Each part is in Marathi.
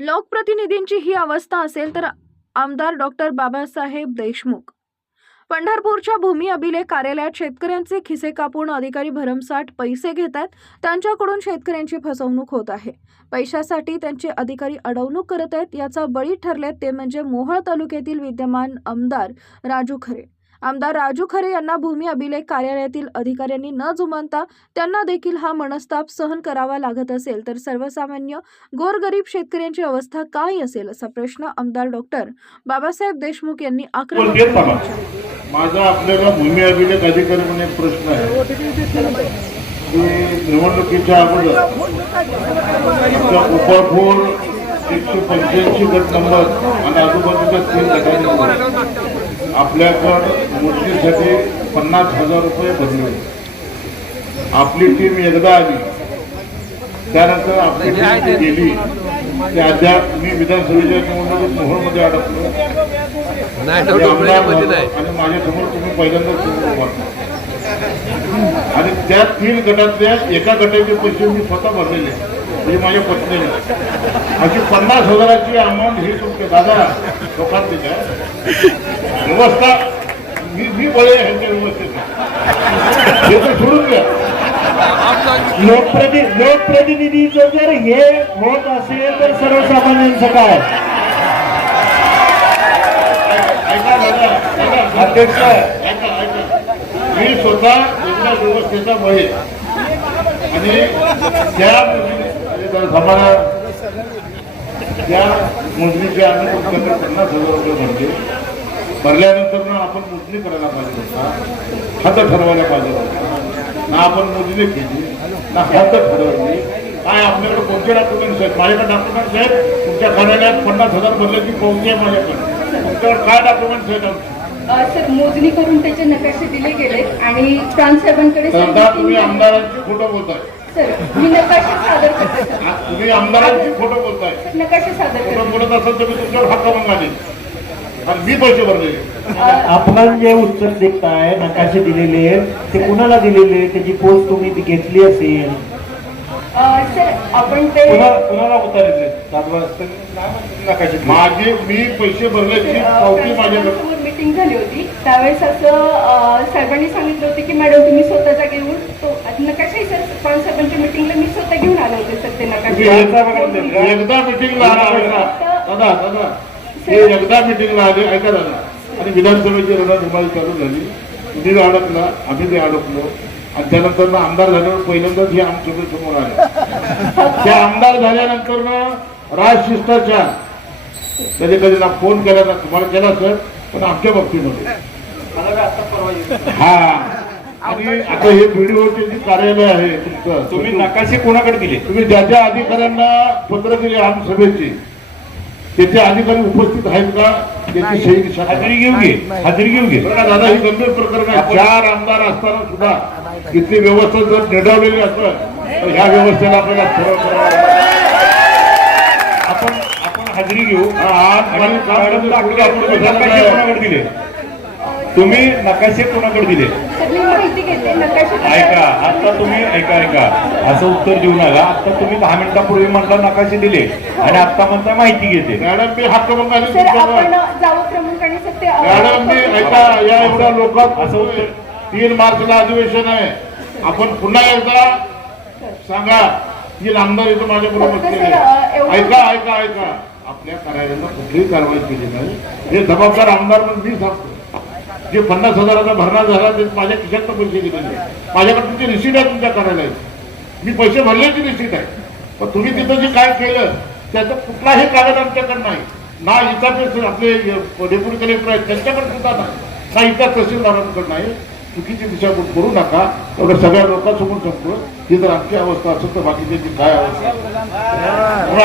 लोकप्रतिनिधींची ही अवस्था असेल तर आमदार डॉक्टर बाबासाहेब देशमुख. पंढरपूरच्या भूमी अभिलेख कार्यालयात शेतकऱ्यांचे खिसे कापून अधिकारी भरमसाठ पैसे घेत आहेत त्यांच्याकडून शेतकऱ्यांची फसवणूक होत आहे. पैशासाठी त्यांचे अधिकारी अडवणूक करत आहेत याचा बळी ठरलेत ते म्हणजे मोहोळ तालुक्यातील विद्यमान आमदार राजू खरे. आमदार राजू खरे यांना भूमी अभिलेख कार्यालयातील अधिकाऱ्यांनी न जुमानता त्यांना देखील हा मनस्ताप सहन करावा लागत असेल तर सर्वसामान्य गोरगरीब शेतकऱ्यांची अवस्था काय असेल असा प्रश्न आमदार डॉक्टर बाबासाहेब देशमुख यांनी आक्रमक माझा आपल्याला भूमी अभिलेख अधिकारी म्हणून एक प्रश्न आहे. की निवडणुकीच्या अगोदर आमच्या एकशे पंच्याऐंशी गट नंबर आणि आजूबाजूच्या तीन गटांनी आपल्याकडं मोजणीसाठी पन्नास हजार रुपये भरले आपली टीम एकदा आली त्यानंतर आपली टीम जी गेली ते अद्याप मी विधानसभेच्या निवडणुकीत मोहोळमध्ये अडकलो. आणि माझ्यासमोर तुम्ही पहिल्यांदा तुम्ही उभा. आणि त्या तीन गटातल्या एका गटाचे पैसे मी स्वतः भरलेले म्हणजे माझ्या पत्नीने. अशी पन्नास हजाराची अमाऊंट ही तुमच्या दादा लोकांची काय व्यवस्था मी मी बळे ह्यांच्या व्यवस्थेत. हे तर सोडून द्या. लोकप्रति लोकप्रतिनिधीचं जर हे होत असेल तर सर्वसामान्यांचं काय? ऐका दादा दादा अध्यक्ष ऐका ऐका. मी स्वतः व्यवस्थेचा बळे आणि त्या मोजणी- समाना त्या मोजणीचे आम्ही तुमच्याकडे पन्नास हजार रुपये भरले. भरल्यानंतर ना आपण मोजणी करायला पाहिजे होता. हात ठरवायला पाहिजे होता. ना आपण मोजणी केली ना हात ठरवली. काय आपल्याकडे कोणते डॉक्युमेंट्स आहेत? माझ्याकडे डॉक्युमेंट्स आहेत. तुमच्या कार्यालयात पन्नास हजार भरल्याची पावती आहे माझ्याकडे. तुमच्याकडे काय डॉक्युमेंट्स आहेत आमचे? सर मोजणी करून त्याचे नकाशे दिले गेले आणि प्रांत साहेबांकडे तुम्ही आमदारांची खोटं बोलताय. सर मी नकाशे सादर करते. तुम्ही आमदारांची खोटं बोलताय. नकाशे सादर करते. बोलत असाल तर मी तुमच्यावर हक्क मागाले आणि मी पैसे भरलेले अ, आपण जे उत्तर देताय नकाशे दिलेले आहेत, ते कुणाला दिलेले त्याची पोस्ट तुम्ही ती घेतली असेल. सर आपण ते कुणाला उतारले नकाशे माझे मी पैसे भरल्याची पावती माझ्याकडे मीटिंग झाली होती. त्यावेळेस असं साहेबांनी सांगितलं होतं की मॅडम तुम्ही स्वतःचा घेऊन तो नकाशे सर प्रांत साहेबांच्या मीटिंगला मी स्वतः घेऊन आले होते सर ते नकाशे एकदा मिटिंगला आला दादा दादा हे एकदा मिटिंगला आले ऐका दादा. आणि विधानसभेची रणधुमाळी चालू झाली. तुम्ही अडकला आम्ही ते अडकलो. आणि त्यानंतर ना आमदार झाल्यावर पहिल्यांदाच हे आमच्यासमोर आले. त्या आमदार झाल्यानंतर ना राजशिष्टाचार कधी कधी ना फोन केला ना तुम्हाला केला सर पण आमच्या बाबतीमध्ये हा. आणि आता हे व्हिडिओचे जे कार्यालय आहे तुमचं तुम्ही नकाशे कोणाकडे दिले? तुम्ही ज्या ज्या अधिकाऱ्यांना पत्र दिले आमसभेची त्याचे अधिकारी उपस्थित आहेत का? त्याची सही करा. हजेरी घेऊन घे हजेरी घेऊन घे. दादा ही गंभीर प्रकरण आहे. चार आमदार असताना सुद्धा इथली व्यवस्था जर निढावलेली असेल तर ह्या व्यवस्थेला आपल्याला ठरव करावं लागेल. आपण आपण हजेरी घेऊ हा, नकाशे कोणाकडे दिले? तुम्ही नकाशे कोणाकडे दिले? ऐका आता तुम्ही ऐका ऐका. असं उत्तर देऊ नका. आता तुम्ही दहा मिनिटापूर्वी म्हटलं नकाशे दिले. आणि आता म्हणता माहिती घेते. मॅडम मी हक्क मॅडम मी ऐका या एवढ्या लोकात असं उत्तर तीन मार्चला अधिवेशन आहे. आपण पुन्हा एकदा सांगा तीन आमदार इथं माझ्या बरोबर ऐका ऐका ऐका. आपल्या कार्यालयाला कुठलीही कारवाई केली नाही. हे जबाबदार आमदार म्हणून मी सांगतो जे पन्नास हजाराचा भरणा झाला ते माझ्या खिशात पैसे गेलेले माझ्याकडे तुमची रिसीट आहे तुमच्या कार्यालयात मी पैसे भरल्याची रिसीट आहे. पण तुम्ही तिथं जे काय केलं त्याचं कुठलाही कागद आमच्याकडे नाही. ना इतर आपले डेप्युटी कलेक्टर आहेत त्यांच्याकडे सुद्धा नाही. ना इतर तहसीलदारांकडे नाही. चुकीची दिशाभूल करू नका. एवढं सगळ्या लोकांसमोर सांगतो ही जर आमची अवस्था असेल तर बाकीच्याची काय अवस्था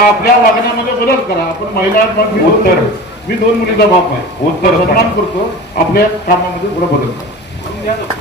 आपल्या वागण्यामध्ये बदल करा. आपण महिला मी दोन- उत्तर. मी दोन मुलीचा बाप आहे. उत्तर. सन्मान करतो. आपल्या कामामध्ये थोडा बदल करा.